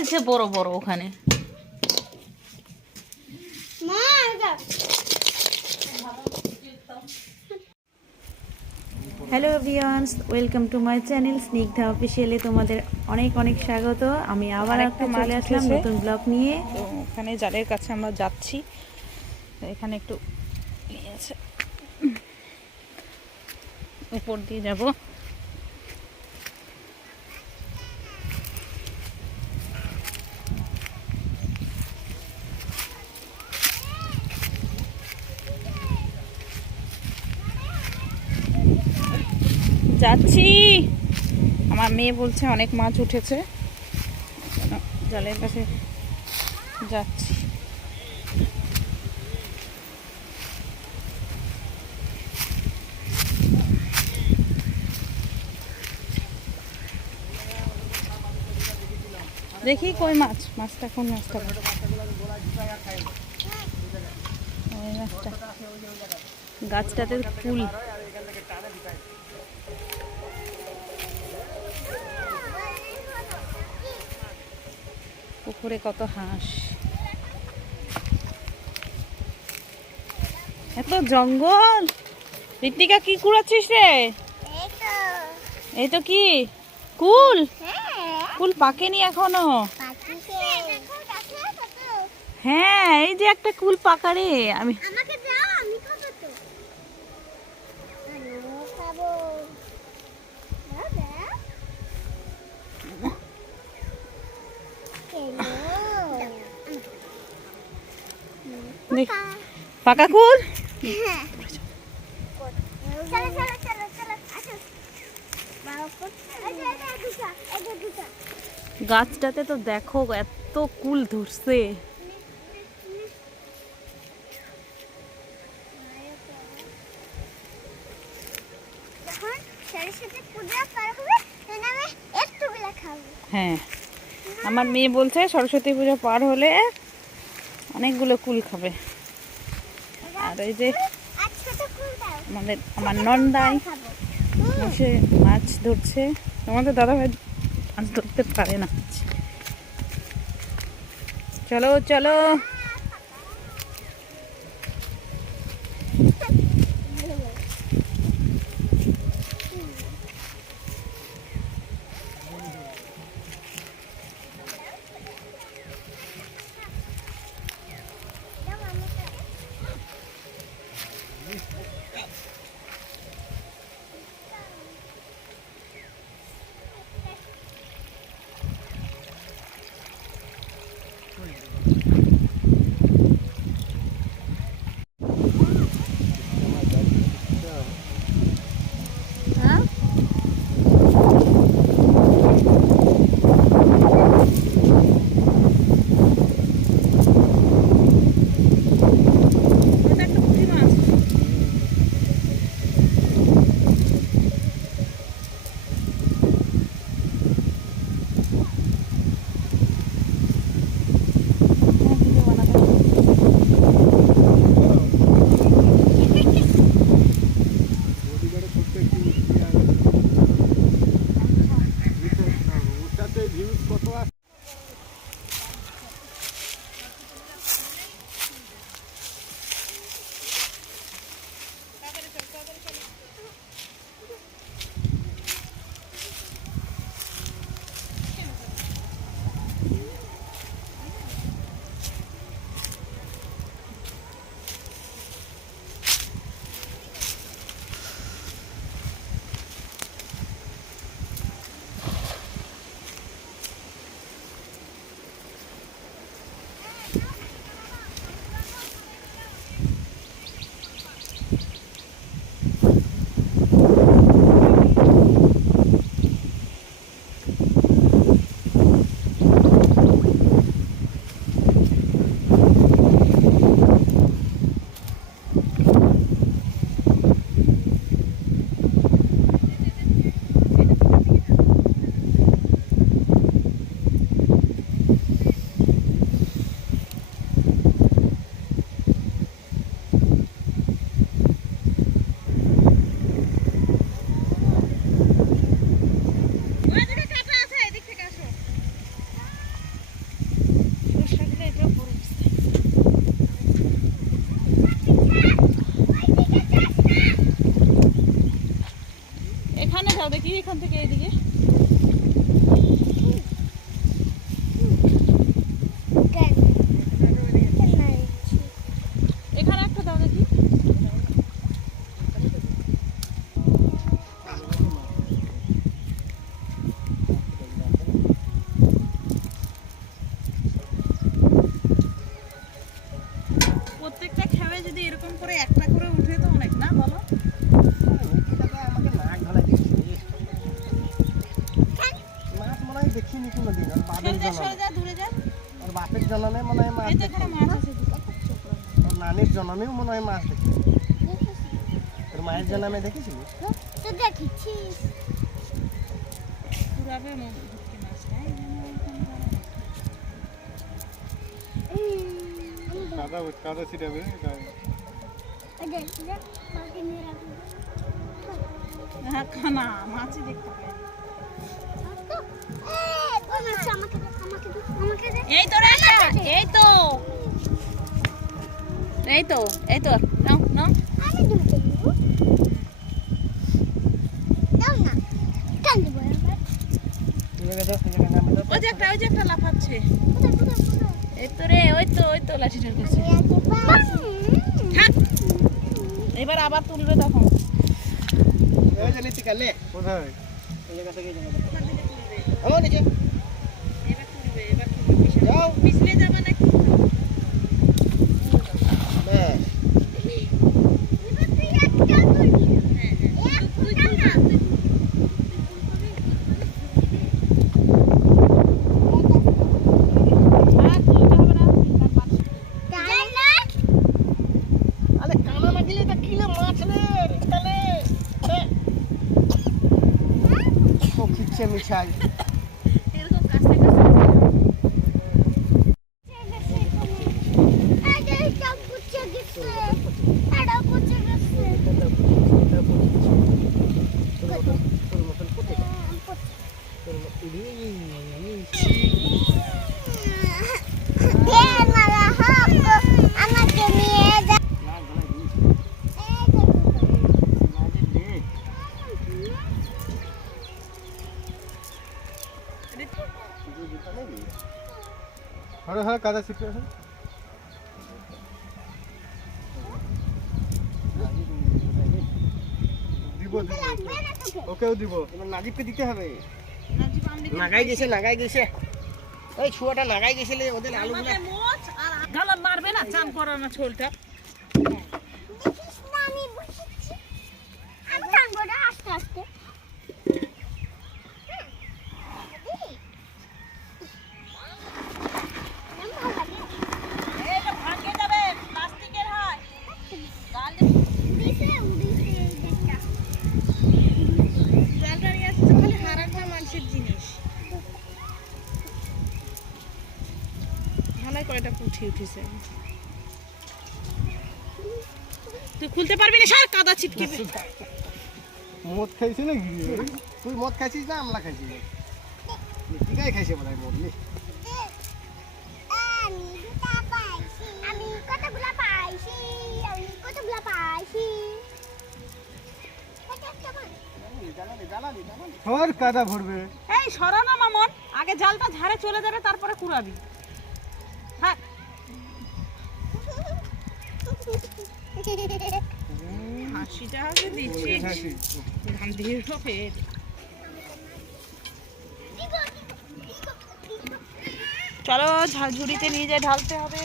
হয়েছে বড় বড় ওখানে। Hello everyones, welcome to my channel Snigdha অফিসিয়ালে তোমাদের অনেক অনেক স্বাগত। আমি আবার একটা চলে আসলাম নতুন ব্লগ নিয়ে। তো ওখানে জালের কাছে আমরা যাচ্ছি, এখানে একটু আছে উপর দিয়ে যাব। যাচ্ছি, আমার মেয়ে বলছে অনেক মাছ উঠেছে, জালের কাছে যাচ্ছি। দেখি কই মাছটা কোন মাছটা, ওই মাছটা। গাছটাতে ফুল, পুকুরে কত হাঁস, এত জঙ্গল। ঋত্বিকা কি কুড়াচ্ছিস রে? এই তো কি কুল? কুল পাকেনি এখনো। হ্যাঁ, এই যে একটা কুল পাকা রে। আমি পাকা কুল। গাছটাতে তো দেখো এত কুল ধরছে। হ্যাঁ, আমার মেয়ে বলছে সরস্বতী পূজা পার হলে অনেকগুলো কুল খাবে। আর এই যে আমার নন্দাই বসে মাছ ধরছে। তোমাদের দাদাভাই মাছ ধরতে পারে না। চলো চলো, তুই এখান থেকে এইদিকে এখানে একটা দাও দেখি। প্রত্যেকটা খেয়ে যদি এরকম করে একটা করে উঠে তো অনেক না বলো। দেখিনি কোনোদিন আর বাপের জন্মে মনে হয় মাছ দেখি, ওর নানির জন্মেও মনে হয় মাছ দেখি। তোর মায়ের জন্মে দেখেছিলি? কাদা ছিটাবে খানা মাছই দেখতে পাই। এই তো রাখা, এই তো এই তো এই তো নাও নাও। ওই যে একটা লাফাচ্ছে। এই তো রে, ওই তো লাঠিটার কাছে। এবার আবার তুলবে তখন। কোথায়? পিছলে যাবে নাকি? মিঠাই এরকম কাছে আমাকে নিয়ে যা। হ্যাঁ হ্যাঁ কাদা ছিটে আছে। দিব ওকেও দিব। এবার নাজিবকে দিতে হবে। নাগাই গেছে ওই ছুয়াটা নাগাই গেছিলে ওদের আলুগুলা গালা মারবে না, চান করো না ছোলটা। আমি টানবো না আস্তে আস্তে। এটা ভাঙে যাবে, প্লাস্টিকের হয়। জালটা নিয়ে আসছে খালি হারাটা মানুষের জিনিস। ভালো কয়টা পুঁটি উঠেছে। তুই খুলতে পারবি না, সার কাদা ছিটকে। মদ খাইছি না কি? তুই মদ খাইছিস না আমলা খাইছিস? ঠিকাই খাইছে বোধ হয় মদ নি। আমি কতগুলা পাইছি। সর কাদা ভরবে। এই সরা না মামন, আগে জালটা ঝাড়ে চলে যাবে তারপরে কুড়াবি। হ্যাঁ হাসিটা আগে দিচ্ছি ধান দিয়ে ফের। চলো ঝুড়িতে নিয়ে যায় ঢালতে হবে,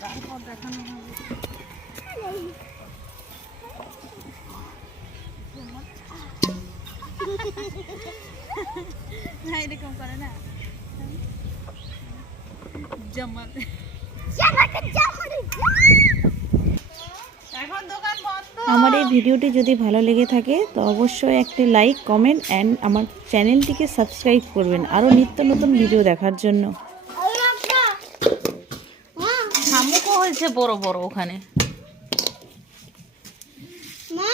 তারপর দেখানো হবে। না এরকম করে না জামাল। এখন দোকান বন্ধ। আমার এই ভিডিওটি যদি ভালো লেগে থাকে তো অবশ্যই একটি লাইক, কমেন্ট অ্যান্ড আমার চ্যানেলটিকে সাবস্ক্রাইব করবেন আরও নিত্য নতুন ভিডিও দেখার জন্য। শামুকও হয়েছে বড় বড় ওখানে। মা